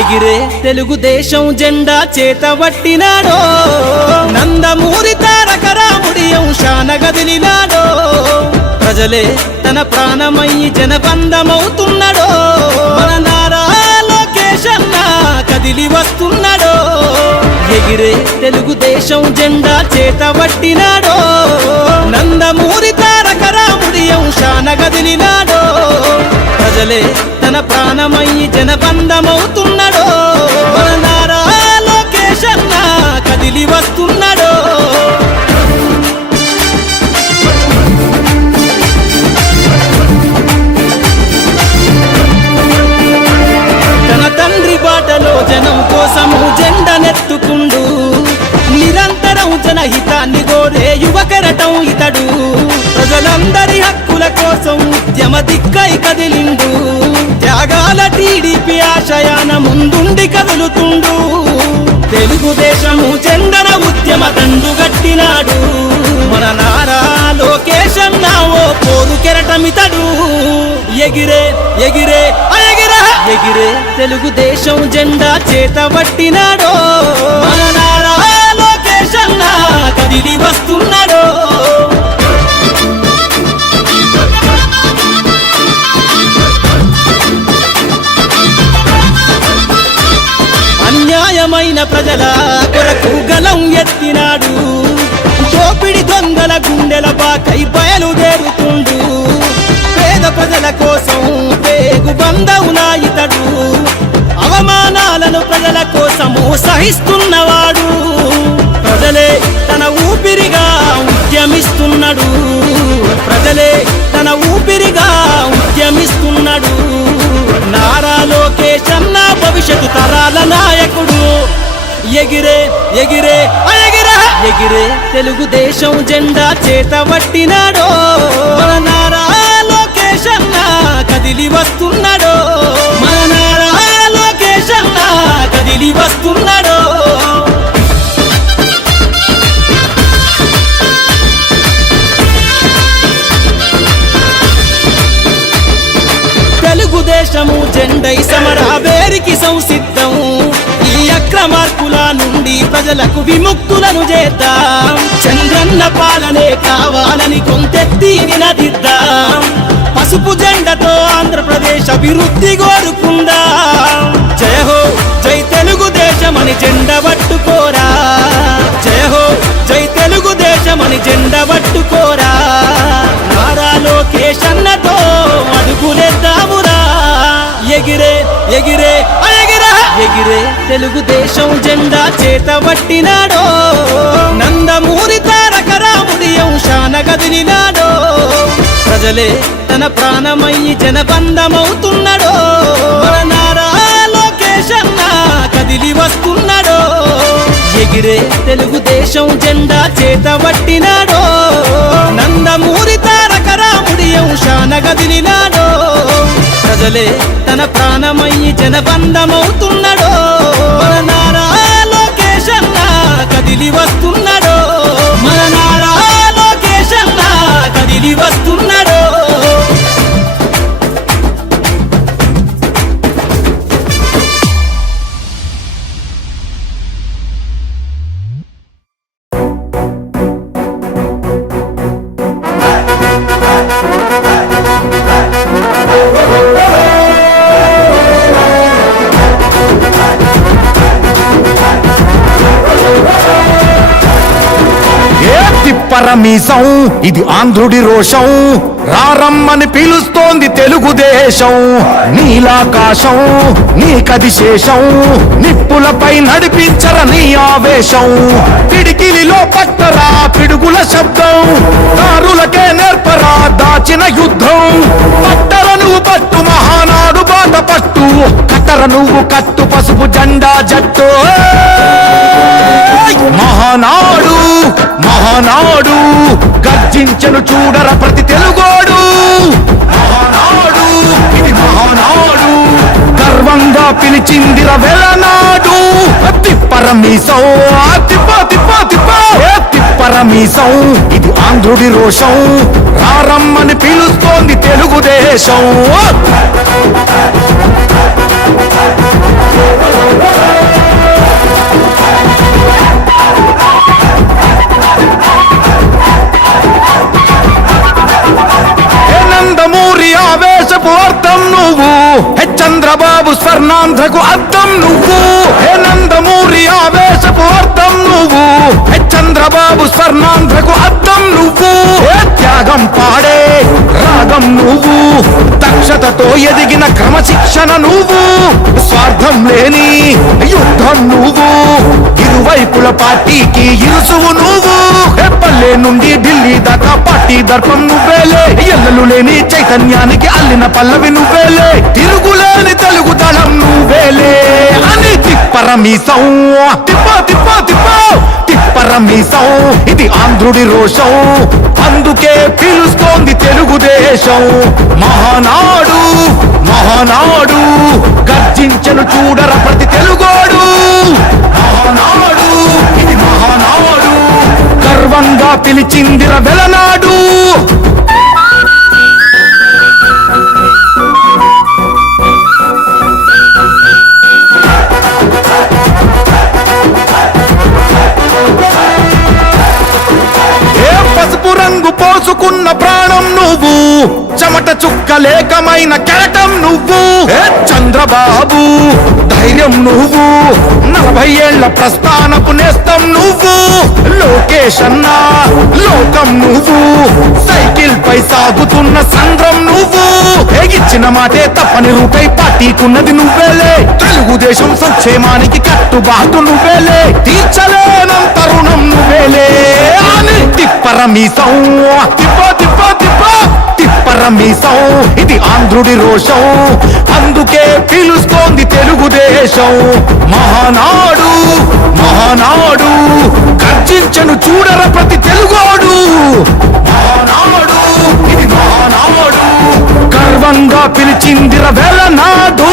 ఎగిరే తెలుగుదేశం జెండా చేతబట్టినాడో నందమూరి తారక రాముడి అంశాన గదిలినాడో ప్రజలే తన ప్రాణమయ్యి జనబంధమవుతున్నాడో మన నారా లోకేష్ అన్న కదిలి వస్తున్నాడో ఎగిరే తెలుగుదేశం జెండా చేతబట్టినాడో నందమూరి తారక రాముడి అంశాన గదిలినాడో ప్రజలే తన ప్రాణమయ్యి జనబంధమవుతున్నాడో మన నారా లోకేష్ అన్న కదిలి వస్తున్నాడో తన తండ్రి బాటలో జనం కోసము జెండనెత్తుకుండు నిరంతరం జనహితాన్ని కోరే యువకరటం ఇతడు ప్రజలందరి హక్కుల కోసం ఉద్యమ దిక్కై కదిలిండు త్యాగాల టీడీపీ ఆశయాన ముందుండి కదులుతుండు తెలుగుదేశము జెండన ఉద్యమ దండు గట్టినాడు మన నారా లోకేష్ అన్న ఓ పోరు కెరటమితడు ఎగిరే ఎగిరే ఎగిరే ఎగిరే తెలుగుదేశం జెండా చేతబట్టినాడో మన నారా లోకేష్ అన్న కదిలి వస్తున్నాడో అన్యాయమైన ప్రజల కొరకు గలం ఎత్తినాడు దోపిడి దొంగల గుండెల బాకై బయలుదేరుతుండు పేద ప్రజల కోసం పేగు బంధమున ఇతడు అవమానాలను ప్రజల కోసము సహిస్తున్నవాడు ప్రజలే తన ఊపిరిగా ఉద్యమిస్తున్నాడు ప్రజలే తన ఊపిరిగా ఉద్యమిస్తున్నాడు నారా లోకేష్ అన్న భవిష్యత్తు తరాల నాయకుడు ఎగిరే ఎగిరే ఎగిరే ఎగిరే తెలుగుదేశం జెండా చేతబట్టినాడో మన నారా లోకేష్ అన్న కదిలి వస్తున్నాడో మన నారా లోకేష్ అన్న కదిలి వస్తున్నాడో తెలుగుదేశము జెండై సమరావేరికి సంసిద్ధం ఈ అక్రమార్కుల నుండి ప్రజలకు విముక్తులను చేద్దాం చంద్రన్న పాలనే కావాలని కొంతెత్తి నినదిద్దాం పసుపు జెండతో ఆంధ్రప్రదేశ్ అభివృద్ధి కోరుకుందాం జయ హో జై తెలుగుదేశమని జెండ పట్టుకోరా జయ హో జై తెలుగుదేశమని జెండ పట్టుకోరా నారా లోకేష్ అన్నతో అడుగులేద్దామురా ఎగిరే ఎగిరే ఎగిరే ఎగిరే తెలుగుదేశం జెండా చేతబట్టినాడో నందమూరి తారక రాముడి అంశాన గదిలినాడో ప్రజలే తన ప్రాణమయ్యి జనబంధమవుతున్నాడో మన నారా లోకేష్ అన్న కదిలి వస్తున్నాడో ఎగిరే తెలుగుదేశం జెండా చేతబట్టినాడో నందమూరి తారక రాముడి అంశాన గదిలినాడో ప్రజలే తన ప్రాణమయ్యి జనబంధమవుతున్నాడో మన నారా లోకేష్ అన్న కదిలి వస్తున్నాడో మన నారా లోకేష్ అన్న కదిలి వస్తున్నాడో పరమీసం ఇది ఆంధ్రుడి రోషం రారమ్మని పిలుస్తోంది తెలుగుదేశం నీలాకాశం నీకది శేషం నిప్పులపై నడిపించర నీ ఆవేశం పిడికిలిలో పట్టరా పిడుగుల శబ్దం దారులకే నేర్పరా దాచిన యుద్ధం పట్టర నువ్వు పట్టు మహానాడు బాట పట్టు కట్టర నువ్వు కట్టు పసుపు జెండా జట్టు మహానాడు మహానాడు గర్జించను చూడర ప్రతి తెలుగోడు మహానాడు ఇది మహానాడు గర్వంగా పిలిచిందిర వెలనాడు తిప్పరమీసం తిప్ప తిప్ప తిప్ప తిప్పరమీసం ఇది ఆంధ్రుడి రోషం రారమ్మని పిలుస్తోంది తెలుగుదేశం స్వర్ణాంధ్రకు అద్దం నువ్వు, హే నందమూరి ఆవేశపు అర్థం నువ్వు, హే చంద్రబాబు స్వర్ణాంధ్రకు అద్దం నువ్వు, హే త్యాగం పాడే రాగం నువ్వు, దక్షతతో ఎదిగిన క్రమశిక్షణ నువ్వు, స్వార్థం లేని యుద్ధం నువ్వు, ఇరువైపుల పార్టీకి ఇరుసువు నువ్వు, పల్లె నుండి ఢిల్లీ దాకా పార్టీ దర్పం నువ్వేలే, ఎల్లలు లేని చైతన్యానికి అల్లిన పల్లవి నువ్వేలే, తిరుగులేని తెలుగు దళం నువ్వేలే అని తిప్పరమీసం, తిప్పో తిప్పో తిప్పో తిప్పరమీసం, ఇది ఆంధ్రుడి రోషం, అందుకే పిలుస్తోంది తెలుగుదేశం. మహానాడు మహానాడు గర్జించను చూడర ప్రతి తెలుగోడు, మహానాడు ఇది మహానాడు గర్వంగా పిలిచిందిర వెలనాడు. పసుపు రంగు పోసుకున్న ప్రాణం నువ్వు, చెమట చుక్కలేకమైన కెరటం నువ్వు, చంద్రబాబు ధైర్యం నువ్వు, 40 ఏళ్ల ప్రస్థానపు నేస్తం నువ్వు, లోకేష్ అన్నా లోకం నువ్వు, సైకిల్ పై సాగుతున్న సంద్రం నువ్వు, ఇచ్చిన మాటే తప్పని రూపై పార్టీకున్నది నువ్వేలే, తెలుగుదేశం సంక్షేమానికి కట్టుబాటు నువ్వేలే, తీర్చలేనంత రుణం నువ్వేలే అని తిప్పరమీసం, తిప్పో తిప్పో తిప్పో తిప్పరమీసం, ఇది ఆంధ్రుడి రోషం, అందుకే పిలుస్తోంది తెలుగుదేశం. మహానాడు మహానాడు గర్జించను చూడర ప్రతి తెలుగోడు, మహానాడు ఇది మహానాడు గర్వంగా పిలిచిందిర వెలనాడు.